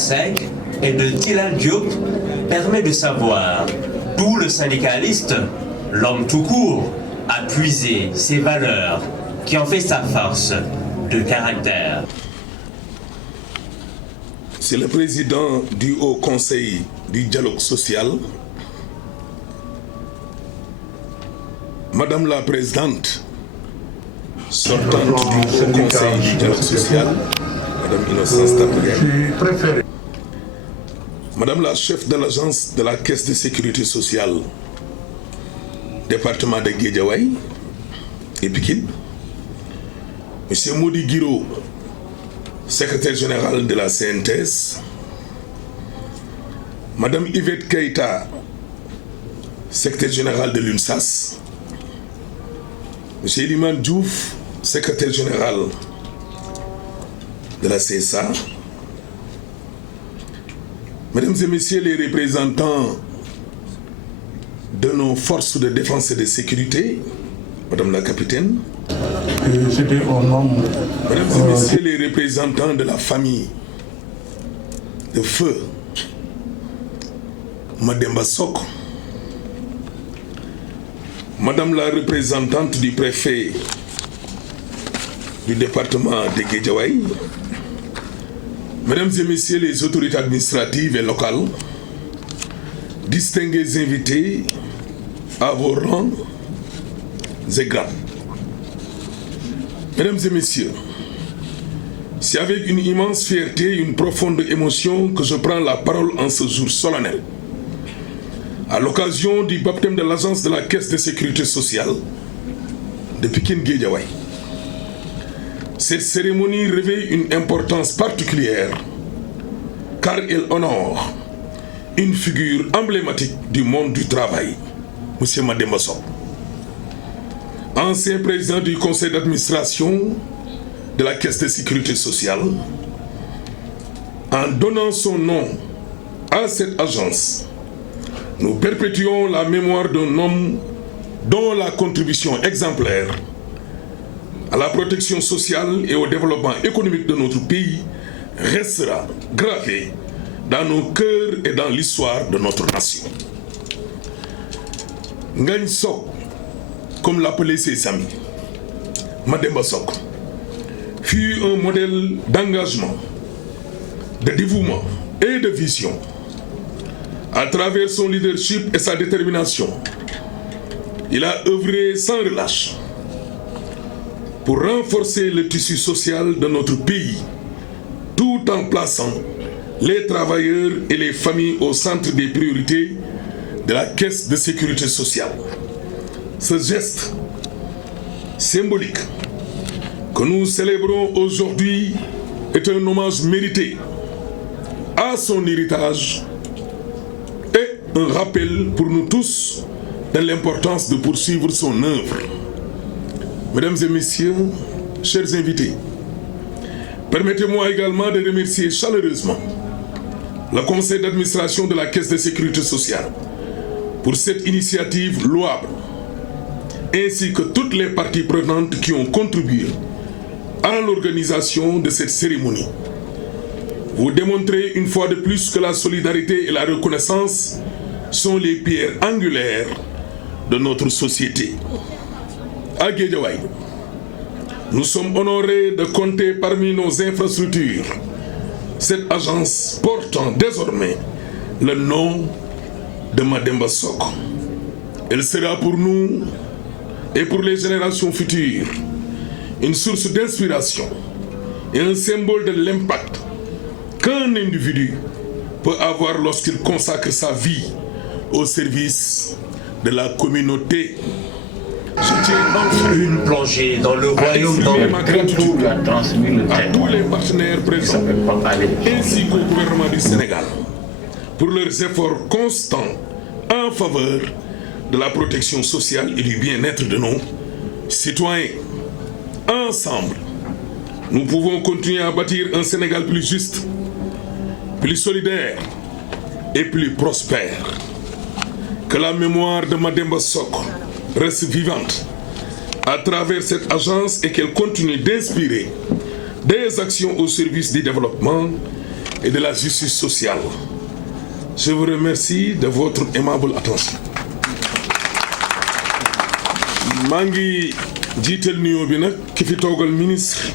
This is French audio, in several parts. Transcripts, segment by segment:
Sec et de Tilal Diop permet de savoir d'où le syndicaliste, l'homme tout court, a puisé ses valeurs qui en fait sa force de caractère. C'est le président du Haut Conseil du dialogue social, Madame la Présidente sortante du Haut Conseil du dialogue social, Madame Innocence Tabougué, Madame la chef de l'agence de la Caisse de sécurité sociale, département de Guédiawaye et Pikine, Monsieur Modi Guiro, secrétaire général de la CNTS, Madame Yvette Keïta, secrétaire général de l'UNSAS, Monsieur Eliman Diouf, secrétaire général de la CSA, Mesdames et Messieurs les représentants de nos forces de défense et de sécurité, Madame la capitaine, Mesdames et Messieurs les représentants de la famille de feu Mademba Soko, Madame la représentante du préfet du département de Guédiawaye, Mesdames et Messieurs les autorités administratives et locales, distingués invités à vos rangs et grades. Mesdames et Messieurs, c'est avec une immense fierté et une profonde émotion que je prends la parole en ce jour solennel, à l'occasion du baptême de l'agence de la Caisse de sécurité sociale de Pikine Guédiawaye. Cette cérémonie revêt une importance particulière car elle honore une figure emblématique du monde du travail, M. Mademba Soko, ancien président du conseil d'administration de la Caisse de sécurité sociale. En donnant son nom à cette agence, nous perpétuons la mémoire d'un homme dont la contribution exemplaire à la protection sociale et au développement économique de notre pays restera gravée dans nos cœurs et dans l'histoire de notre nation. Ngagne Soko, comme l'appelaient ses amis, Mademba Soko, fut un modèle d'engagement, de dévouement et de vision. À travers son leadership et sa détermination, il a œuvré sans relâche pour renforcer le tissu social de notre pays, tout en plaçant les travailleurs et les familles au centre des priorités de la Caisse de sécurité sociale. Ce geste symbolique que nous célébrons aujourd'hui est un hommage mérité à son héritage et un rappel pour nous tous de l'importance de poursuivre son œuvre. Mesdames et Messieurs, chers invités, permettez-moi également de remercier chaleureusement le conseil d'administration de la Caisse de sécurité sociale pour cette initiative louable, ainsi que toutes les parties prenantes qui ont contribué à l'organisation de cette cérémonie. Vous démontrez une fois de plus que la solidarité et la reconnaissance sont les pierres angulaires de notre société. À Guédiawaye, nous sommes honorés de compter parmi nos infrastructures cette agence portant désormais le nom de Mademba Soko. Elle sera pour nous et pour les générations futures une source d'inspiration et un symbole de l'impact qu'un individu peut avoir lorsqu'il consacre sa vie au service de la communauté. Je tiens enfin Une plongée dans le royaume exprimer ma gratitude a transmis le à tous les partenaires présents ainsi qu'au gouvernement du Sénégal pour leurs efforts constants en faveur de la protection sociale et du bien-être de nos citoyens. Ensemble, nous pouvons continuer à bâtir un Sénégal plus juste, plus solidaire et plus prospère. Que la mémoire de Mademba Soko reste vivante à travers cette agence et qu'elle continue d'inspirer des actions au service du développement et de la justice sociale. Je vous remercie de votre aimable attention. maa ngi jiital nuyoo bi nag ki fi toogal ministre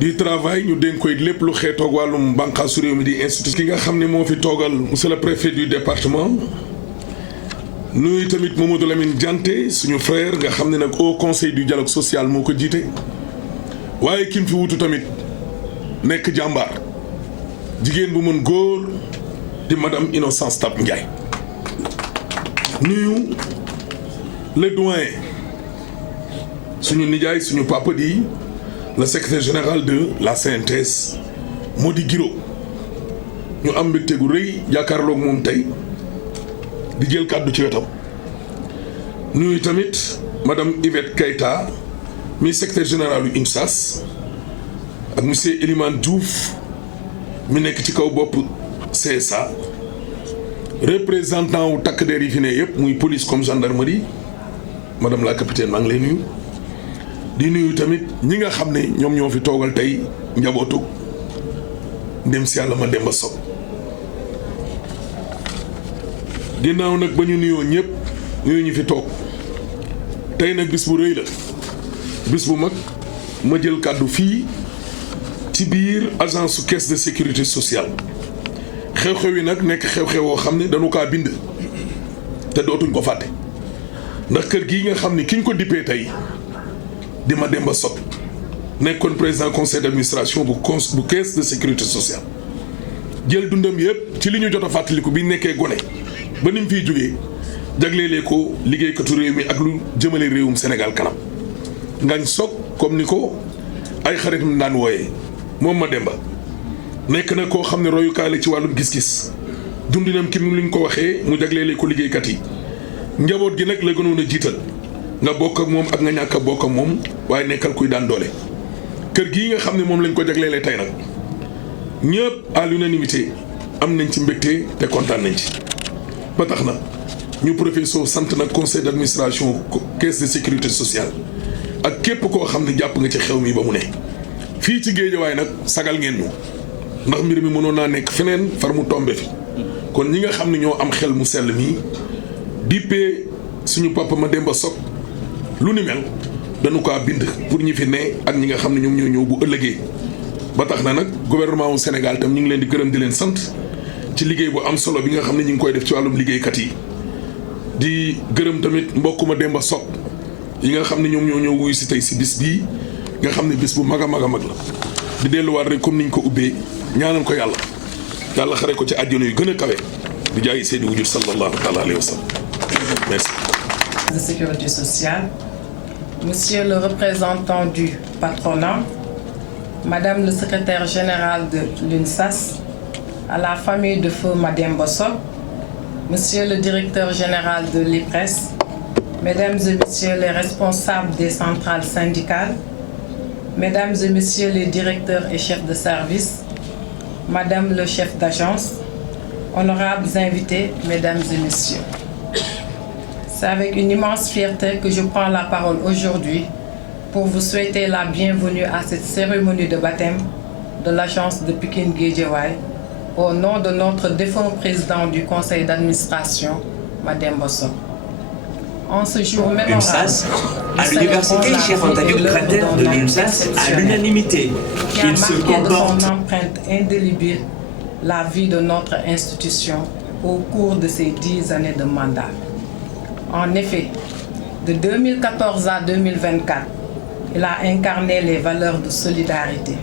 du travail ñu dénk koy lépp lu xeetoog wàllum bànqaasu réew mi di institut ki nga xam ne moo fi toogal monsieur le préfet du département nuyu tamit Mamadou Lamine Dianté suñu frère nga xam ne nag au conseil du dialogue social moo ko jiite waaye ki fi wutu tamit nekk jàmbaar jigéen bu mën góor di madame Innocence Ntap Ndiaye nuyu le doyen suñu nijaay suñu papa di le secrétaire général de la CNTS Mody Guiro ñu am mbégte gu rëy jàkkaarloog moom tey di jël kàddu ci wetam nuyu tamit madame Yvette Keita mi secrétaire général yu INSAS ak monsieur Elimane Diouf mi nekk ci kaw bopp CSA représentant wu takk der yi fi ne yëpp muy police comme gendarmerie madame la capitaine maa ngi lay nuyu di nuyu tamit ñi nga xam ne ñoom ñoo fi toogal tey njabootu ndem si yàlla Mademba Sock ginnaaw nag ba ñu nuyoo ñëpp nuyu ñu fi toog tey nag bis bu rëy la bis bu mag ma jël kàddu fii ci biir agence su caisse de sécurité sociale xew-xew yi nag nekk xew-xew woo xam ne dañu kaa bind te dootuñ ko fàtte ndax kër gii nga xam ne ki ñu ko dippee tey di Mademba Sock nekkoon président conseil d'administration bu caisse de sécurité sociale jël dundam yëpp ci li ñu jot a fàttaliku bi nekkee gone ba ni mu fiy jógee jagleelee ko liggéeykatu réew mi ak lu jëmale réewum Sénégal kanam Ngagne Sock comme ni ko ay xaritam daan wooyee moom Mademba nekk na koo xam ne royukaay la ci wàllum gis-gis dundinam ki li ñu ko waxee mu jagleelee ko liggéeykat yi njaboot gi nag la gënoon a jiital nga bokk ak moom ak nga ñàkk a bokk ak moom waaye nekkal kuy daan doole kër gii nga xam ne moom lañ ko jagleelee tey nag ñëpp à l'unanimité am nañ ci mbégte te kontaan nañ ci ba tax na ñu professeur sant nag conseil d'administration caisse de sécurité sociale ak képp koo xam ne jàpp nga ci xew mi ba mu ne fii ci Géejawaay nag sagal ngeen ñu ndax mbir mi mënoon naa nekk feneen far mu tombe fi kon ñi nga xam ne ñoo am xel mu sell mii dippee suñu papa Mademba Sock lu ni mel dañu ko bind pour ñi fi ne ak ñi nga xam ne ñoom ñoo ñëw bu ëllëgee ba tax na nag gouvernement wu Sénégal tam ñu ngi leen di gërëm di leen sant ci liggéey bu am solo bi nga xam ne ñu ngi koy def ci wàllum liggéeykat yi di gërëm tamit mbokk Mademba Sock yi nga xam ne ñoom ñoo ñëw wuyu si tey si bis bii nga xam ne bis bu mag a mag a mag la di delluwaat rek comme niñ ko ubbee ñaanal ko yàlla xare ko ci àjjana yu gën a kawe di jaay Seydi Wujud sallallahu taala alayhi wa sallam merci. De sécurité sociale, monsieur le représentant du patronat, madame le secrétaire général de l'UNSAS, à la famille de feu Mademba Sock, monsieur le directeur général de l'IPRES, mesdames et messieurs les responsables des centrales syndicales, mesdames et messieurs les directeurs et chefs de service, madame le chef d'agence, honorables invités, mesdames et messieurs. C'est avec une immense fierté que je prends la parole aujourd'hui pour vous souhaiter la bienvenue à cette cérémonie de baptême de l'agence de Pikine Guédiawaye au nom de notre défunt président du conseil d'administration, Mademba Sock. En ce jour mémorable, UNSAS, à l'université Cheikh Anta Diop, cratère de l'UNSAS, à l'unanimité, il se comporte. De son empreinte indélébile la vie de notre institution au cours de ces 10 années de mandat. En effet, de 2014 à 2024, il a incarné les valeurs de solidarité,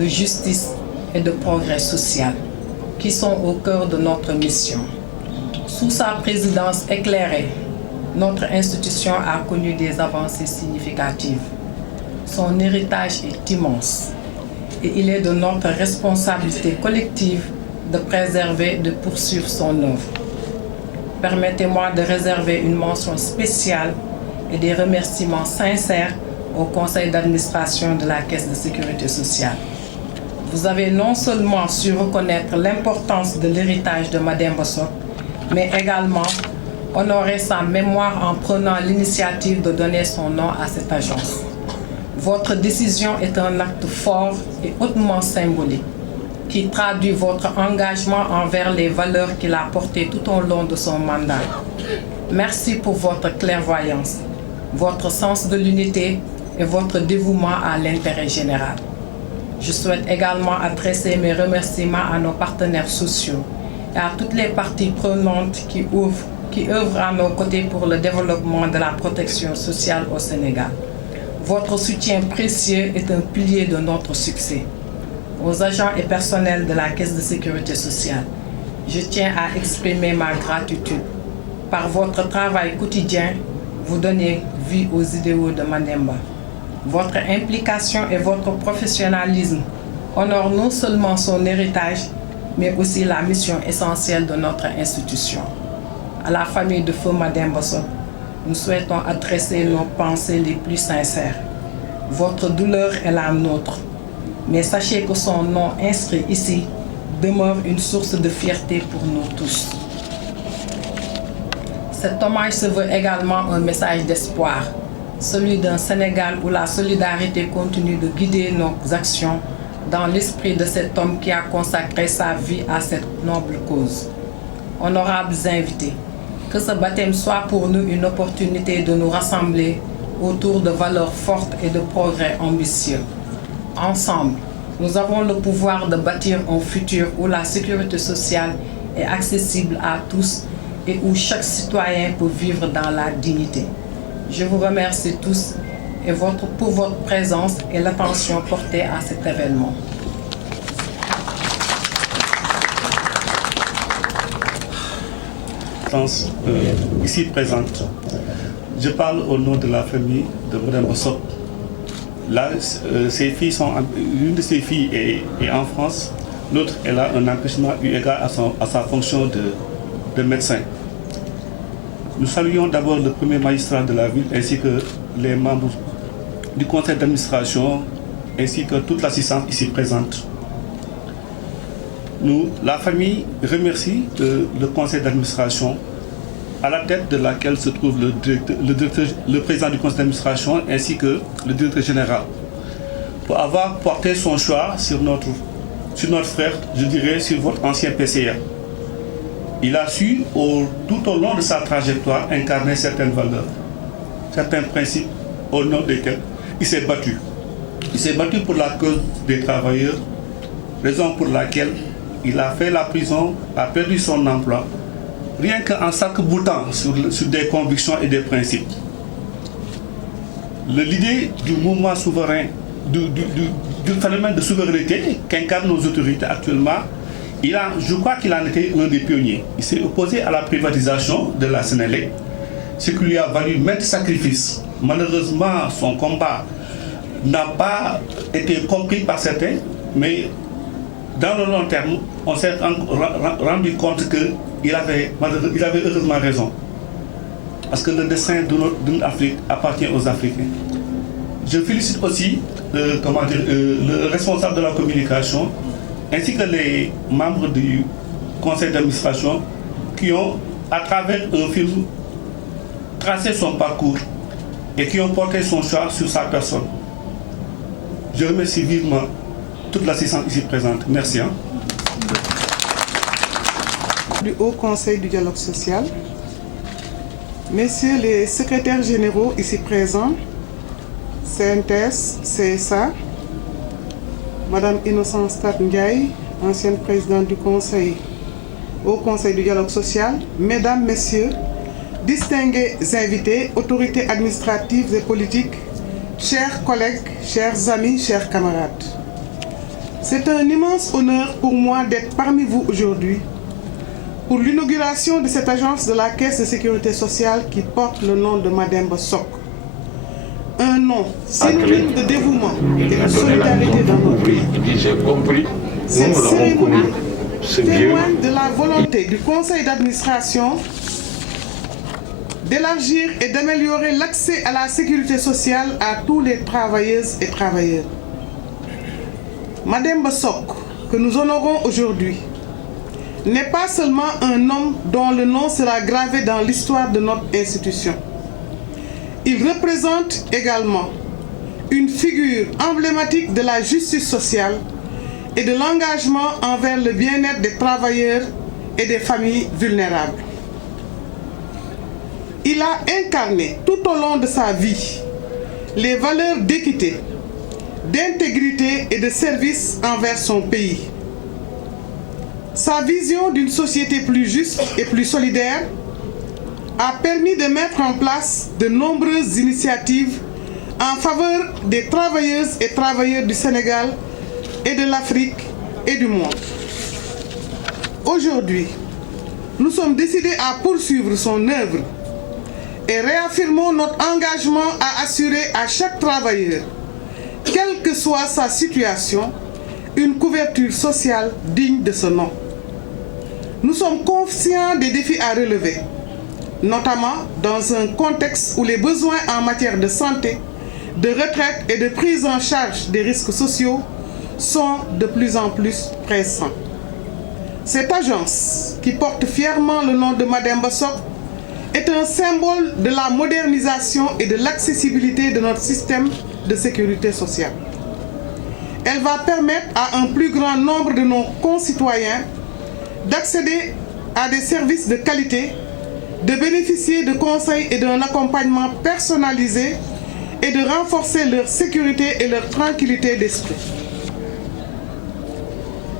de justice et de progrès social qui sont au cœur de notre mission. Sous sa présidence éclairée, notre institution a connu des avancées significatives. Son héritage est immense et il est de notre responsabilité collective de préserver et de poursuivre son œuvre. Permettez-moi de réserver une mention spéciale et des remerciements sincères au conseil d'administration de la Caisse de sécurité sociale. Vous avez non seulement su reconnaître l'importance de l'héritage de Mademba Sock, mais également honorer sa mémoire en prenant l'initiative de donner son nom à cette agence. Votre décision est un acte fort et hautement symbolique. qui traduit votre engagement envers les valeurs qu'il a portées tout au long de son mandat. Merci pour votre clairvoyance, votre sens de l'unité et votre dévouement à l'intérêt général. Je souhaite également adresser mes remerciements à nos partenaires sociaux et à toutes les parties prenantes qui œuvrent à nos côtés pour le développement de la protection sociale au Sénégal. Votre soutien précieux est un pilier de notre succès. Aux agents et personnels de la Caisse de sécurité sociale, je tiens à exprimer ma gratitude. Par votre travail quotidien, vous donnez vie aux idéaux de Mademba. Votre implication et votre professionnalisme honorent non seulement son héritage, mais aussi la mission essentielle de notre institution. À la famille de Feu Mademba Sock, nous souhaitons adresser nos pensées les plus sincères. Votre douleur est la nôtre, mais sachez que son nom inscrit ici demeure une source de fierté pour nous tous. Cet hommage se veut également un message d'espoir, celui d'un Sénégal où la solidarité continue de guider nos actions dans l'esprit de cet homme qui a consacré sa vie à cette noble cause. Honorables invités, que ce baptême soit pour nous une opportunité de nous rassembler autour de valeurs fortes et de progrès ambitieux. Ensemble, nous avons le pouvoir de bâtir un futur où la sécurité sociale est accessible à tous et où chaque citoyen peut vivre dans la dignité. Je vous remercie tous pour votre présence et l'attention portée à cet événement. Ici présente, je parle au nom de la famille de Mme Sock. Là, l'une de ses filles est en France, l'autre elle a un empêchement eu égard à sa fonction de médecin. Nous saluons d'abord le premier magistrat de la ville ainsi que les membres du conseil d'administration ainsi que toute l'assistance ici présente. La famille remercie le conseil d'administration à la tête de laquelle se trouve le président du conseil d'administration ainsi que le directeur général pour avoir porté son choix sur notre frère, je dirais sur votre ancien PCA. Il a su, tout au long de sa trajectoire, incarner certaines valeurs, certains principes au nom desquels il s'est battu. Il s'est battu pour la cause des travailleurs, raison pour laquelle il a fait la prison, a perdu son emploi, rien qu'en s'arc-boutant sur des convictions et des principes. L'idée du mouvement souverain, du phénomène de souveraineté qu'incarnent nos autorités actuellement, je crois qu'il en était l'un des pionniers. Il s'est opposé à la privatisation de la Sénélec, ce qui lui a valu maintes sacrifices. Malheureusement, son combat n'a pas été compris par certains, mais dans le long terme, on s'est rendu compte qu'il avait heureusement raison. Parce que le destin de notre Afrique appartient aux Africains. Je félicite aussi le responsable de la communication ainsi que les membres du conseil d'administration qui ont, à travers un film, tracé son parcours et qui ont porté son choix sur sa personne. Je remercie vivement toute l'assistance ici présente. Merci. Du Haut Conseil du dialogue social, messieurs les secrétaires généraux ici présents, CNTS, CSA, Madame Innocence Tat Ndiaye, ancienne présidente du Haut Conseil du dialogue social, Mesdames, Messieurs, distingués invités, autorités administratives et politiques, chers collègues, chers amis, chers camarades. C'est un immense honneur pour moi d'être parmi vous aujourd'hui pour l'inauguration de cette agence de la Caisse de sécurité sociale qui porte le nom de Mademba Sock. Un nom synonyme de dévouement et de solidarité dans notre pays. Cette cérémonie témoigne de la volonté du conseil d'administration d'élargir et d'améliorer l'accès à la sécurité sociale à tous les travailleuses et travailleurs. Mademba Sock, que nous honorons aujourd'hui, n'est pas seulement un homme dont le nom sera gravé dans l'histoire de notre institution. Il représente également une figure emblématique de la justice sociale et de l'engagement envers le bien-être des travailleurs et des familles vulnérables. Il a incarné tout au long de sa vie les valeurs d'équité, d'intégrité et de service envers son pays. Sa vision d'une société plus juste et plus solidaire a permis de mettre en place de nombreuses initiatives en faveur des travailleuses et travailleurs du Sénégal et de l'Afrique et du monde. Aujourd'hui, nous sommes décidés à poursuivre son œuvre et réaffirmons notre engagement à assurer à chaque travailleur, quelle que soit sa situation, une couverture sociale digne de ce nom. Nous sommes conscients des défis à relever, notamment dans un contexte où les besoins en matière de santé, de retraite et de prise en charge des risques sociaux sont de plus en plus pressants. Cette agence, qui porte fièrement le nom de Mademba Sock, est un symbole de la modernisation et de l'accessibilité de notre système de sécurité sociale. Elle va permettre à un plus grand nombre de nos concitoyens d'accéder à des services de qualité, de bénéficier de conseils et d'un accompagnement personnalisé et de renforcer leur sécurité et leur tranquillité d'esprit.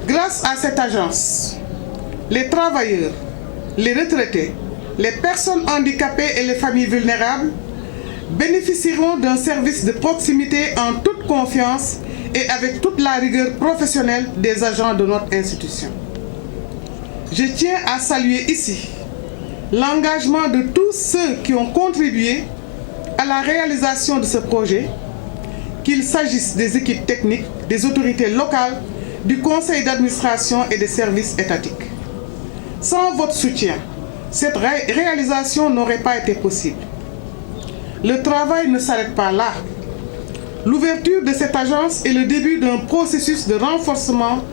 Grâce à cette agence, les travailleurs, les retraités, les personnes handicapées et les familles vulnérables bénéficieront d'un service de proximité en toute confiance et avec toute la rigueur professionnelle des agents de notre institution. Je tiens à saluer ici l'engagement de tous ceux qui ont contribué à la réalisation de ce projet, qu'il s'agisse des équipes techniques, des autorités locales, du conseil d'administration et des services étatiques. Sans votre soutien, cette réalisation n'aurait pas été possible. Le travail ne s'arrête pas là. L'ouverture de cette agence est le début d'un processus de renforcement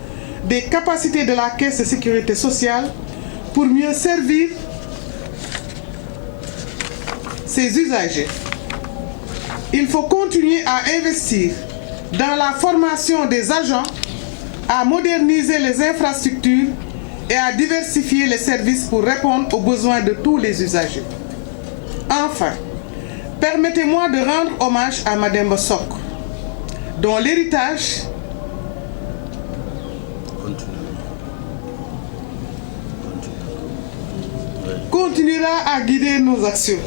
des capacités de la Caisse de sécurité sociale pour mieux servir ses usagers. Il faut continuer à investir dans la formation des agents, à moderniser les infrastructures et à diversifier les services pour répondre aux besoins de tous les usagers. Enfin, permettez-moi de rendre hommage à Mademba Sock, dont l'héritage continuera à guider nos actions.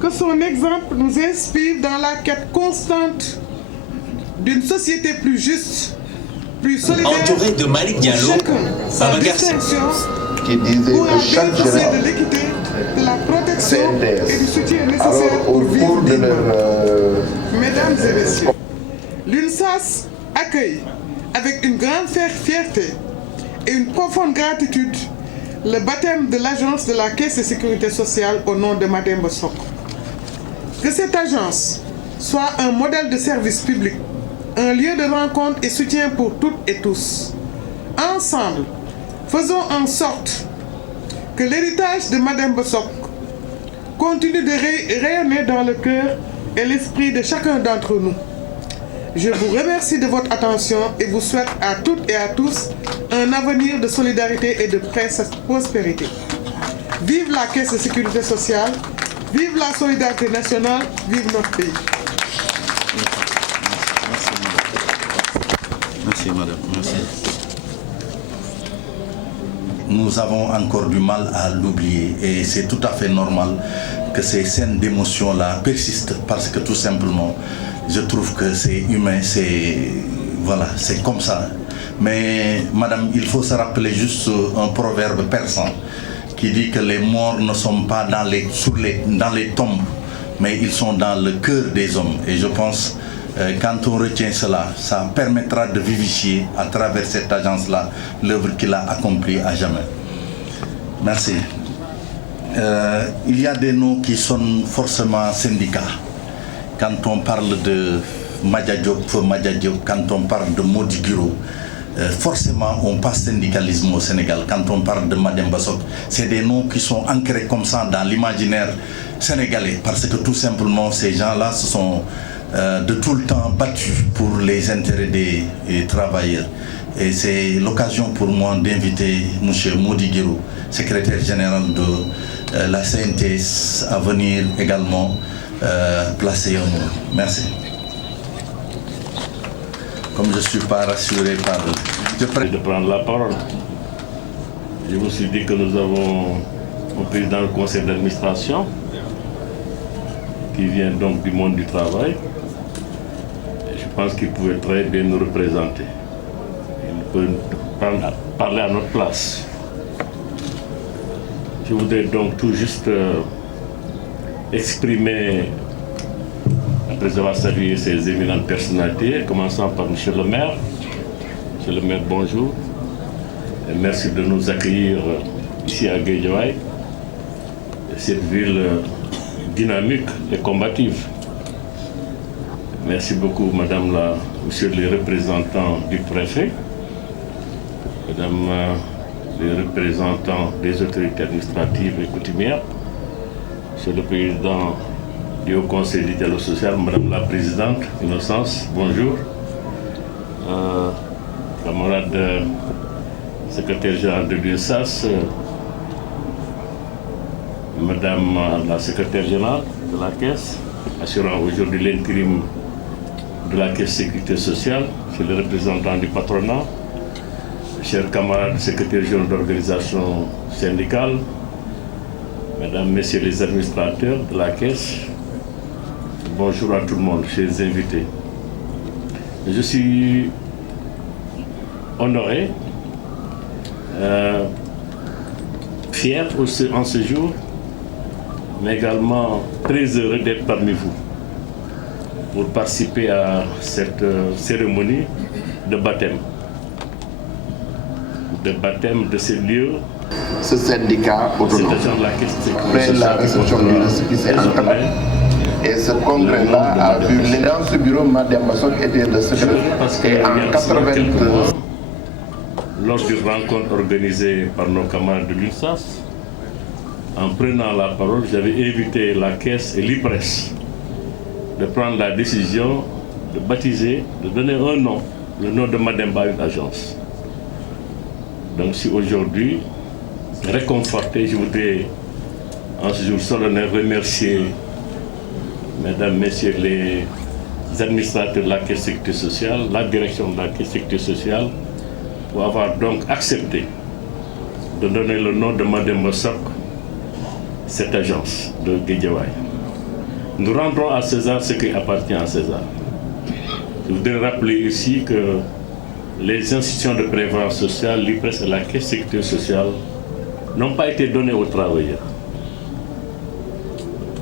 Que son exemple nous inspire dans la quête constante d'une société plus juste, plus solidaire, Entouré de Malik Diallo, sans Babacar distinction, qui disait pour que la chaque bénéficier de général l'équité, de la protection CNDS. et du soutien nécessaire Alors, pour au vivre cours de dignement. Mesdames et messieurs, l'UNSAS accueille avec une grande fierté et une profonde gratitude le baptême de l'agence de la Caisse de sécurité sociale au nom de Mademba Sock. Que cette agence soit un modèle de service public, un lieu de rencontre et soutien pour toutes et tous. Ensemble, faisons en sorte que l'héritage de Mademba Sock continue de rayonner dans le cœur et l'esprit de chacun d'entre nous. Je vous remercie de votre attention et vous souhaite à toutes et à tous un avenir de solidarité et de prospérité. Vive la Caisse de sécurité sociale, vive la solidarité nationale, vive notre pays. Merci madame, merci. Nous avons encore du mal à l'oublier et c'est tout à fait normal que ces scènes d'émotion-là persistent parce que tout simplement, je trouve que c'est humain, c'est comme ça. Mais madame, il faut se rappeler juste un proverbe persan qui dit que les morts ne sont pas dans les tombes, mais ils sont dans le cœur des hommes. Et je pense quand on retient cela, ça permettra de vivifier à travers cette agence-là l'œuvre qu'il a accomplie à jamais. Merci. Il y a des noms qui sont forcément syndicats. Quand on parle de Madia Diop, quand on parle de Modi Guiro, forcément on passe syndicalisme au Sénégal. Quand on parle de Mademba Sock, c'est des noms qui sont ancrés comme ça dans l'imaginaire sénégalais, parce que tout simplement ces gens-là se sont de tout le temps battus pour les intérêts des travailleurs. Et c'est l'occasion pour moi d'inviter M. Mody Guiro, secrétaire général de la CNTS, à venir également placer un mot. Merci. Comme je ne suis pas rassuré par... De prendre la parole. Je me suis dit que nous avons un président du conseil d'administration qui vient donc du monde du travail. Et je pense qu'il pouvait très bien nous représenter. Il peut parler à notre place. Je voudrais donc tout juste exprimer, après avoir salué ces éminentes personnalités, commençant par M. le maire. M. le maire, bonjour. Et merci de nous accueillir ici à Guédiawaye, cette ville dynamique et combative. Merci beaucoup, Madame Monsieur les représentants du préfet, Madame les représentants des autorités administratives et coutumières, Monsieur le Président du Haut Conseil du dialogue social, Madame la Présidente, Innocence, bonjour. Camarade secrétaire général de l'UNSAS, Madame la secrétaire générale de la Caisse, assurant aujourd'hui l'intérim de la Caisse Sécurité sociale, Monsieur le représentant du patronat, chers camarades secrétaires généraux d'organisation syndicale, Mesdames, Messieurs les administrateurs de la Caisse, bonjour à tout le monde, chers invités. Je suis honoré, fier en ce jour, mais également très heureux d'être parmi vous pour participer à cette cérémonie de baptême de ces lieux. Ce syndicat autonome, après la réception du récépissé en tabac, et ce congrès-là a vu dans ce bureau, Mademba Sock était le secrétaire. Et en 92, lors d'une rencontre organisée par nos camarades de l'UNSAS, en prenant la parole, j'avais invité la Caisse et l'IPRES de prendre la décision de baptiser, de donner un nom, le nom de Mademba à une agence. Donc si aujourd'hui, réconforté, je voudrais en ce jour solennel remercier Mesdames, Messieurs les administrateurs de la Caisse Sécurité sociale, la direction de la Caisse Sécurité sociale, pour avoir donc accepté de donner le nom de Mademba Sock, cette agence de Guédiawaye. Nous rendrons à César ce qui appartient à César. Je voudrais rappeler ici que les institutions de prévoyance sociale, l'IPRES et la Caisse Sécurité sociale n'ont pas été données aux travailleurs.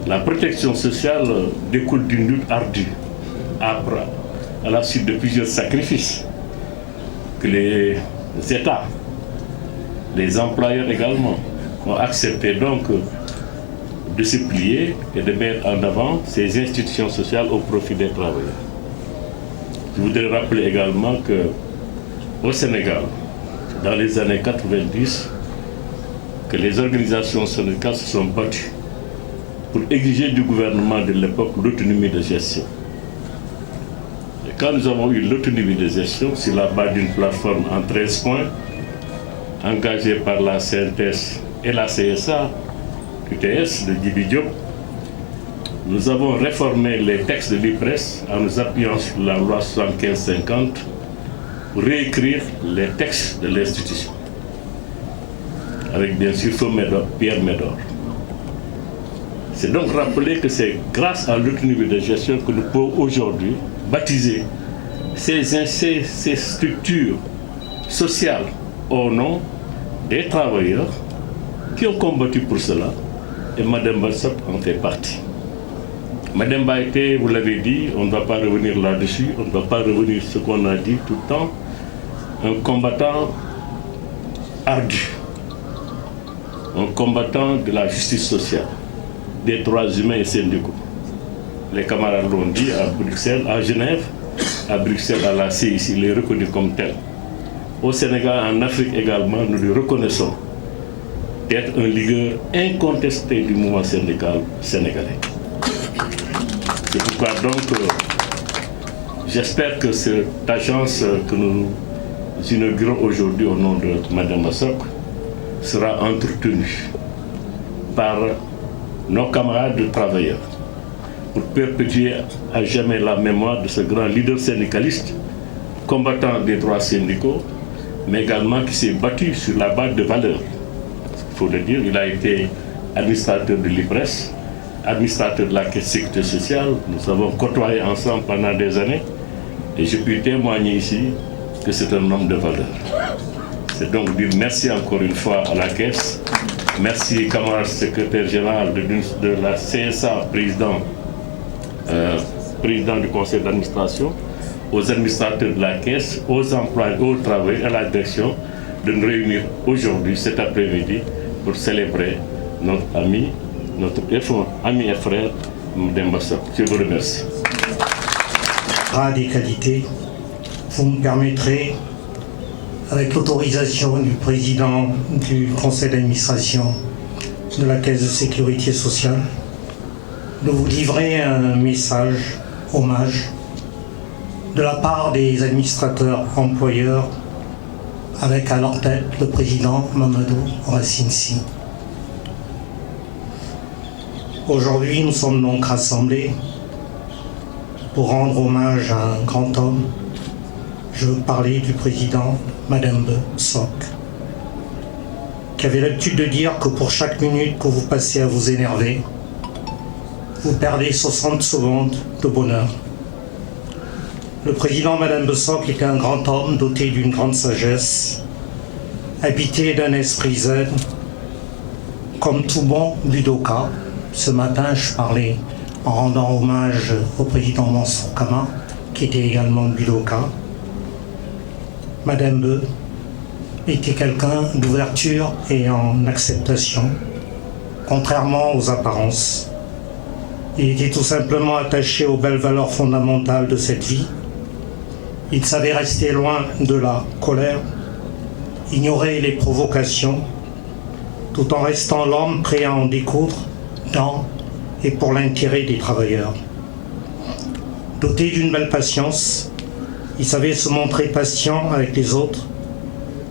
La protection sociale découle d'une lutte ardue, âpre, à la suite de plusieurs sacrifices que les États, les employeurs également, ont accepté donc de se plier et de mettre en avant ces institutions sociales au profit des travailleurs. Je voudrais rappeler également qu'au Sénégal, dans les années 90, que les organisations syndicales se sont battues pour exiger du gouvernement de l'époque l'autonomie de gestion. Et quand nous avons eu l'autonomie de gestion sur la base d'une plateforme en 13 points, engagée par la CNTS et la CSA, QTS de Djibi Diop, nous avons réformé les textes de l'IPRES en nous appuyant sur la loi 75-50 pour réécrire les textes de l'institution, avec bien sûr Pierre Médor. C'est donc rappeler que c'est grâce à l'autonomie de gestion que nous pouvons aujourd'hui baptiser ces structures sociales au nom des travailleurs qui ont combattu pour cela, et Mademba Sock en fait partie. Mademba était, vous l'avez dit, on ne va pas revenir là-dessus, on ne va pas revenir sur ce qu'on a dit tout le temps, un combattant ardu, un combattant de la justice sociale, des droits humains et syndicaux. Les camarades l'ont dit à Bruxelles, à Genève, à Bruxelles, à la CIC, il est reconnu comme tel. au Sénégal, en Afrique également, nous lui reconnaissons d'être un leader incontesté du mouvement syndical sénégalais. C'est pourquoi donc, j'espère que cette agence que nous inaugurons aujourd'hui au nom de Mme Massok sera entretenue par nos camarades de travailleurs pour perpétuer à jamais la mémoire de ce grand leader syndicaliste, combattant des droits syndicaux, mais également qui s'est battu sur la base de valeurs. Il faut le dire, il a été administrateur de l'IPRES, administrateur de la Caisse de Sécurité sociale. Nous avons côtoyé ensemble pendant des années et je puis témoigner ici que c'est un homme de valeur. C'est donc dire merci encore une fois à la Caisse. Merci, camarade secrétaire général de la CSA, président du conseil d'administration, aux administrateurs de la Caisse, aux employés, aux travailleurs, à la direction, de nous réunir aujourd'hui, cet après-midi, pour célébrer notre ami et frère, Demba Sock. Je vous remercie. Des qualités, vous me permettrez, avec l'autorisation du président du conseil d'administration de la Caisse de sécurité sociale, de vous livrer un message, hommage, de la part des administrateurs employeurs, avec à leur tête le président Mamadou Racine Sy. Aujourd'hui, nous sommes donc rassemblés pour rendre hommage à un grand homme. Je veux parler du président Mademba Sock, qui avait l'habitude de dire que pour chaque minute que vous passez à vous énerver, vous perdez 60 secondes de bonheur. Le président Mademba Sock était un grand homme doté d'une grande sagesse, habité d'un esprit zen, comme tout bon budoka. Ce matin, je parlais en rendant hommage au président Mansour Kama, qui était également budoka. Mademba était quelqu'un d'ouverture et en acceptation, contrairement aux apparences. Il était tout simplement attaché aux belles valeurs fondamentales de cette vie. Il savait rester loin de la colère, ignorer les provocations, tout en restant l'homme prêt à en découdre dans et pour l'intérêt des travailleurs. Doté d'une belle patience, il savait se montrer patient avec les autres,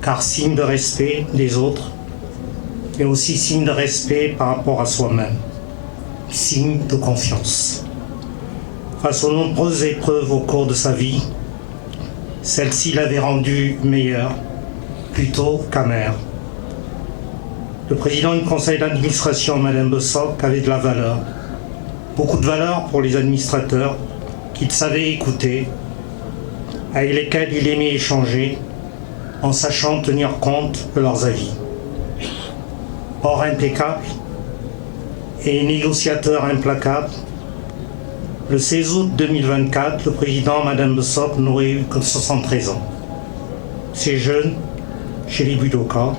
car signe de respect des autres, mais aussi signe de respect par rapport à soi-même, signe de confiance. Face aux nombreuses épreuves au cours de sa vie, celle-ci l'avait rendu meilleur, plutôt qu'amer. Le président du conseil d'administration, Mademba Sock, avait de la valeur. Beaucoup de valeur pour les administrateurs qu'il savait écouter, avec lesquels il aimait échanger, en sachant tenir compte de leurs avis. Or impeccable et négociateur implacable, le 16 août 2024, le président Mademba Sock n'aurait eu que 73 ans. C'est jeune, chez les budokas,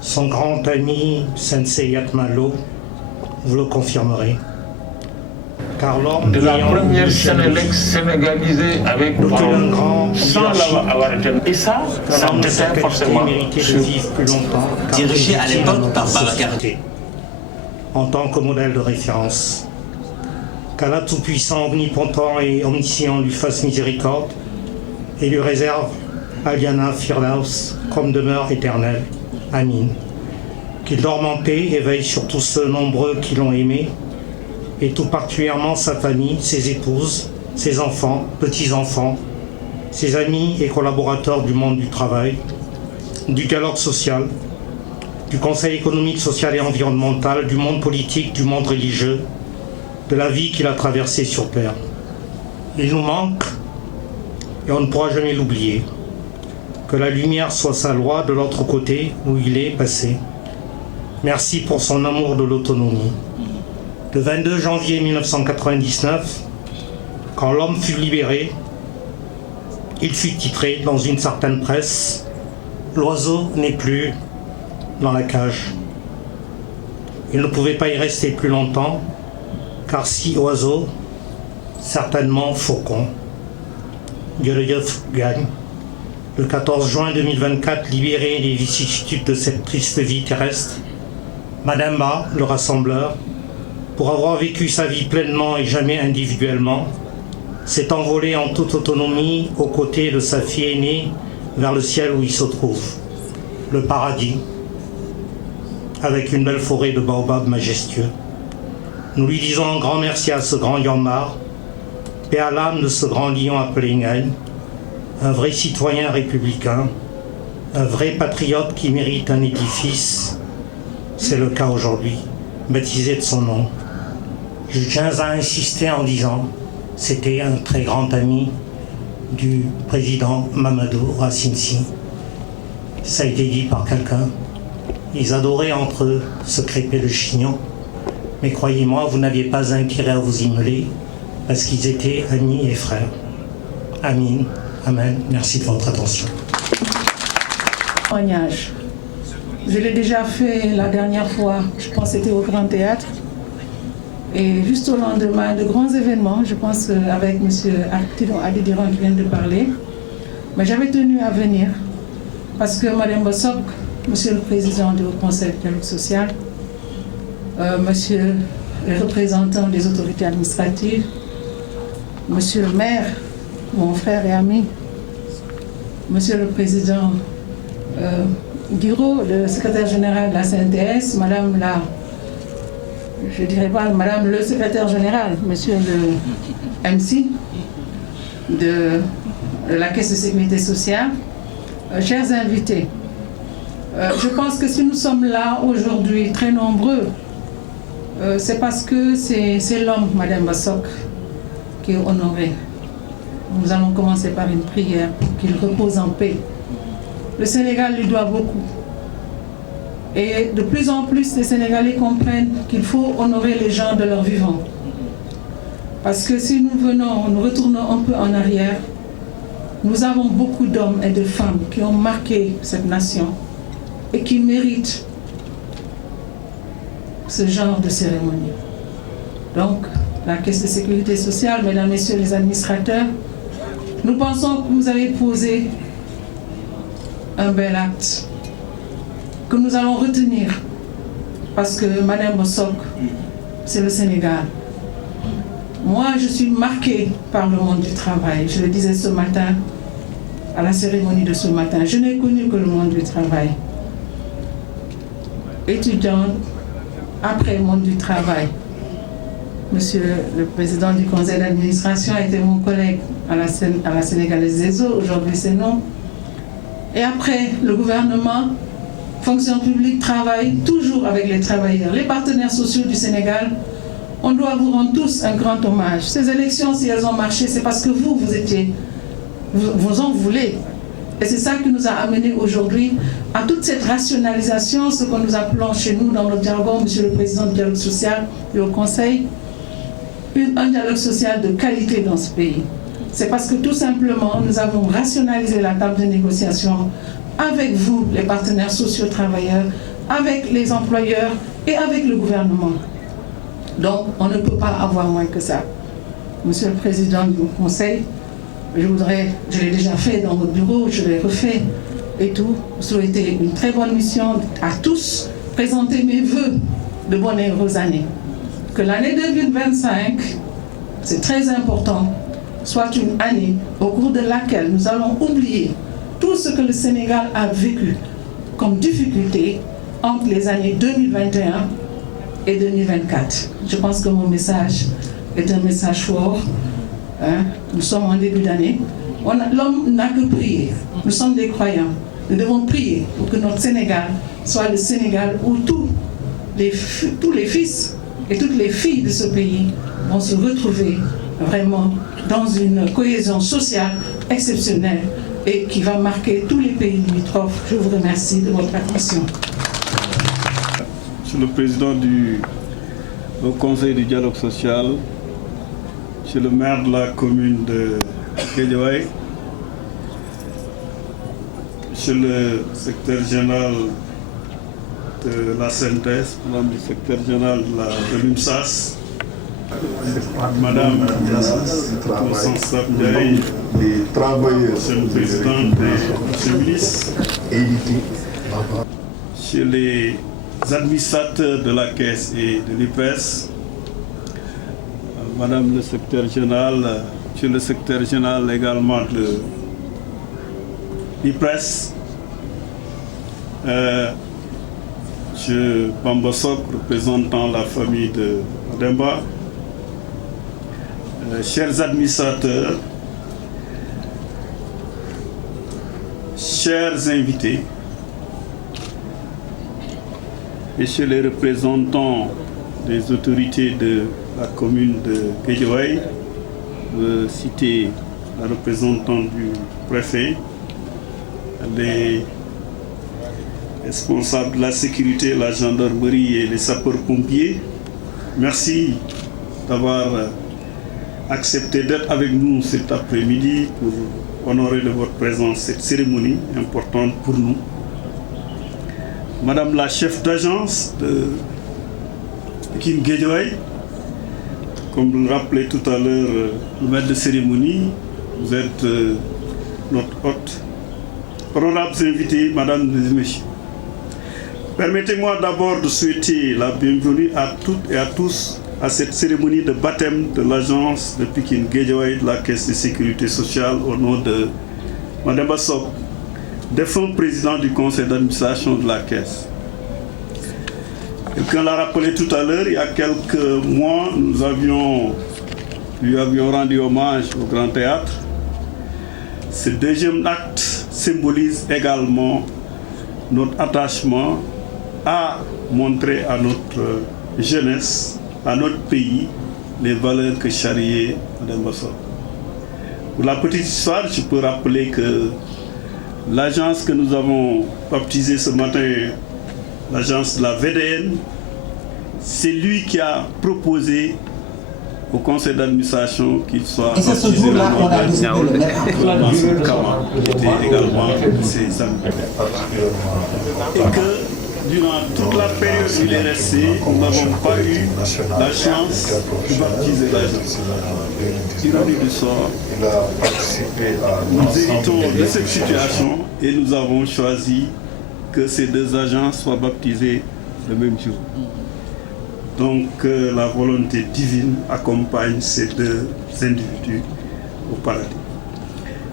son grand ami Sensei Yatmalo, vous le confirmerez. Car l'homme de la première Sénélec sénégalisée avec sans l'avoir été. Et ça me sert forcément. Dirigé à l'époque par Babacar. En tant que modèle de référence. Qu'Allah tout-puissant, omnipotent et omniscient lui fasse miséricorde et lui réserve Aliana Firdaus comme demeure éternelle. Amin. Qu'il dorme en paix et veille sur tous ceux nombreux qui l'ont aimé, et tout particulièrement sa famille, ses épouses, ses enfants, petits-enfants, ses amis et collaborateurs du monde du travail, du dialogue social, du Conseil économique, social et environnemental, du monde politique, du monde religieux, de la vie qu'il a traversée sur Terre. Il nous manque, et on ne pourra jamais l'oublier. Que la lumière soit sa loi de l'autre côté où il est passé. Merci pour son amour de l'autonomie. Le 22 janvier 1999, quand l'homme fut libéré, il fut titré dans une certaine presse « L'oiseau n'est plus dans la cage ». Il ne pouvait pas y rester plus longtemps, car si oiseau, certainement faucon. Dieu le gagne. le 14 juin 2024, libérée des vicissitudes de cette triste vie terrestre, Madame Ba, le rassembleur, pour avoir vécu sa vie pleinement et jamais individuellement, s'est envolé en toute autonomie aux côtés de sa fille aînée vers le ciel où il se trouve, le paradis, avec une belle forêt de baobabs majestueux. Nous lui disons un grand merci à ce grand Yamar, paix à l'âme de ce grand lion appelé Ngaï, un vrai citoyen républicain, un vrai patriote qui mérite un édifice. C'est le cas aujourd'hui, baptisé de son nom. Je tiens à insister en disant, c'était un très grand ami du président Mamadou Racine Sy. Ça a été dit par quelqu'un. Ils adoraient entre eux se crêper le chignon. Mais croyez-moi, vous n'aviez pas intérêt à vous immoler parce qu'ils étaient amis et frères. Amin, amen. Merci de votre attention. Je l'ai déjà fait la dernière fois, je pense que c'était au Grand Théâtre. Et juste au lendemain de grands événements, je pense avec M. Artidon Adidiran qui vient de parler, mais j'avais tenu à venir parce que Mme Bossok, Monsieur le Président du Haut Conseil du dialogue social, Monsieur le représentant des autorités administratives, Monsieur le maire, mon frère et ami, Monsieur le Président Guiraud, le secrétaire général de la CNTS, Madame la... Je dirais pas Madame le secrétaire général, Monsieur le MC de la Caisse de sécurité sociale, chers invités, je pense que si nous sommes là aujourd'hui très nombreux, c'est parce que c'est l'homme, Madame Bassok, qui est honoré. Nous allons commencer par une prière pour qu'il repose en paix. Le Sénégal lui doit beaucoup. Et de plus en plus, les Sénégalais comprennent qu'il faut honorer les gens de leur vivant. Parce que si nous retournons un peu en arrière, nous avons beaucoup d'hommes et de femmes qui ont marqué cette nation et qui méritent ce genre de cérémonie. Donc, la Caisse de sécurité sociale, mesdames, messieurs les administrateurs, nous pensons que vous avez posé un bel acte que nous allons retenir parce que Madame Bossok, c'est le Sénégal. Moi, je suis marquée par le monde du travail. Je le disais ce matin, à la cérémonie de ce matin. Je n'ai connu que le monde du travail. Étudiante, après le monde du travail. Monsieur le président du conseil d'administration était mon collègue à la Sénégalaise des eaux, aujourd'hui c'est non. Et après, le gouvernement, fonction publique, travaille toujours avec les travailleurs. Les partenaires sociaux du Sénégal, on doit vous rendre tous un grand hommage. Ces élections, si elles ont marché, c'est parce que vous en voulez. Et c'est ça qui nous a amené aujourd'hui à toute cette rationalisation, ce que nous appelons chez nous dans notre jargon, Monsieur le Président du dialogue social et au Conseil, un dialogue social de qualité dans ce pays. C'est parce que tout simplement, nous avons rationalisé la table de négociation avec vous, les partenaires sociaux travailleurs, avec les employeurs et avec le gouvernement. Donc, on ne peut pas avoir moins que ça. Monsieur le Président du Conseil, je l'ai déjà fait dans votre bureau, je l'ai refait et tout, souhaiter une très bonne mission à tous, présenter mes vœux de bonnes et heureuses années. Que l'année 2025, c'est très important, soit une année au cours de laquelle nous allons oublier tout ce que le Sénégal a vécu comme difficulté entre les années 2021 et 2024. Je pense que mon message est un message fort. Nous sommes en début d'année. L'homme n'a que prier. Nous sommes des croyants. Nous devons prier pour que notre Sénégal soit le Sénégal où tous les fils et toutes les filles de ce pays vont se retrouver vraiment dans une cohésion sociale exceptionnelle et qui va marquer tous les pays limitrophes. Je vous remercie de votre attention. Monsieur le Président du Conseil du dialogue social, Monsieur le maire de la commune de Guédiawaye, Monsieur le secrétaire général de la CNTS, Madame le secrétaire général de l'UNSAS, Madame Innocence Ndiaye, Monsieur le Président et Monsieur le Ministre, chez les administrateurs de la Caisse et de l'IPRES, Madame le secrétaire général, Monsieur le secrétaire général également de l'IPRES, Monsieur Bamba Sok, représentant la famille de Demba, chers administrateurs, chers invités, messieurs les représentants des autorités de la commune de Guédiawaye, citer la représentante du préfet, les responsables de la sécurité, la gendarmerie et les sapeurs-pompiers, merci d'avoir accepté d'être avec nous cet après-midi pour honorer de votre présence cette cérémonie importante pour nous. Madame la chef d'agence de Pikine Guédiawaye, comme le rappelait tout à l'heure le maître de cérémonie, vous êtes notre hôte. Honorables invités, Madame et Messieurs, permettez-moi d'abord de souhaiter la bienvenue à toutes et à tous à cette cérémonie de baptême de l'agence de Pikine Guédiawaye de la Caisse de sécurité sociale au nom de Madame Bassok, défunt président du conseil d'administration de la Caisse. Quelqu'un l'a rappelé tout à l'heure, il y a quelques mois, nous lui avions rendu hommage au Grand Théâtre. Ce deuxième acte symbolise également notre attachement à montrer à notre jeunesse, à notre pays, les valeurs que charriait Mme Bassok. Pour la petite histoire, je peux rappeler que l'agence que nous avons baptisée ce matin, l'agence de la VDN, c'est lui qui a proposé au conseil d'administration qu'il soit et c'est ce jour-là qu'on a décidé de le mettre en place. Qui était également ses amis. Et que durant toute la période où il est resté, nous n'avons pas eu la chance de baptiser l'agence. Ironie du sort, nous héritons de cette situation et nous avons choisi que ces deux agences soient baptisées le même jour. Donc la volonté divine accompagne ces deux individus au paradis.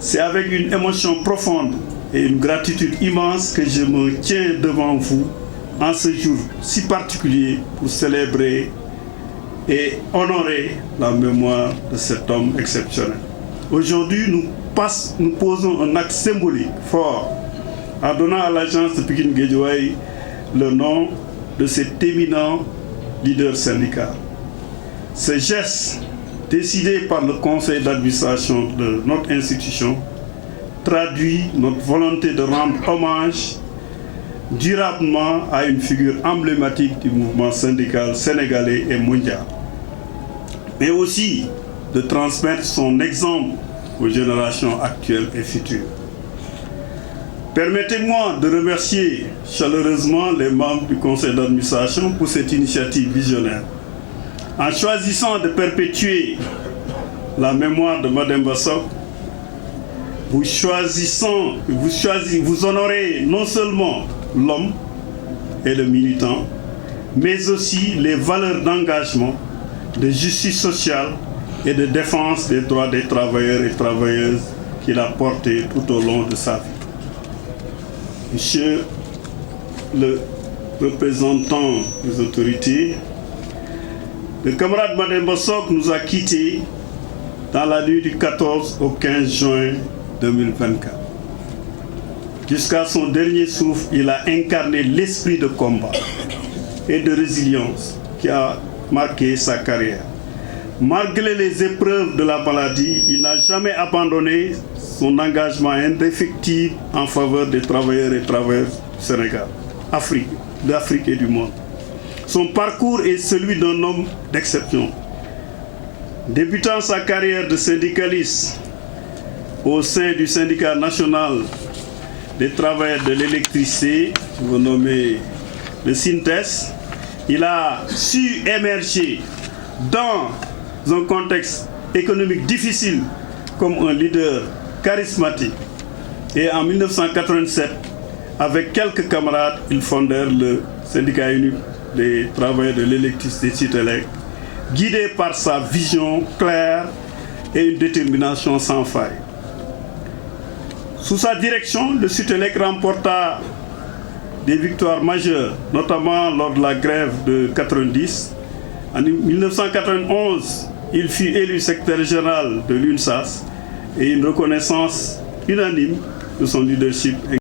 C'est avec une émotion profonde et une gratitude immense que je me tiens devant vous en ce jour si particulier pour célébrer et honorer la mémoire de cet homme exceptionnel. Aujourd'hui, nous posons un acte symbolique fort en donnant à l'agence de Pikine Guédiawaye le nom de cet éminent leader syndical. Ce geste, décidé par le conseil d'administration de notre institution, traduit notre volonté de rendre hommage durablement à une figure emblématique du mouvement syndical sénégalais et mondial, mais aussi de transmettre son exemple aux générations actuelles et futures. Permettez-moi de remercier chaleureusement les membres du conseil d'administration pour cette initiative visionnaire. En choisissant de perpétuer la mémoire de Mme Bassok, vous honorez non seulement l'homme et le militant, mais aussi les valeurs d'engagement, de justice sociale et de défense des droits des travailleurs et travailleuses qu'il a portés tout au long de sa vie. Monsieur le représentant des autorités, le camarade Mme Bassok nous a quittés dans la nuit du 14 au 15 juin 2024. Jusqu'à son dernier souffle, il a incarné l'esprit de combat et de résilience qui a marqué sa carrière. Malgré les épreuves de la maladie, il n'a jamais abandonné son engagement indéfectible en faveur des travailleurs et travailleuses du Sénégal, d'Afrique et du monde. Son parcours est celui d'un homme d'exception. Débutant sa carrière de syndicaliste au sein du syndicat national des travailleurs de l'électricité, renommé le SYNTES, il a su émerger dans un contexte économique difficile comme un leader charismatique. Et en 1987, avec quelques camarades, ils fondèrent le syndicat unique des travailleurs de l'électricité Sutelec, guidé par sa vision claire et une détermination sans faille. Sous sa direction, le Sutelec remporta des victoires majeures, notamment lors de la grève de 90. En 1991, il fut élu secrétaire général de l'UNSAS et une reconnaissance unanime de son leadership.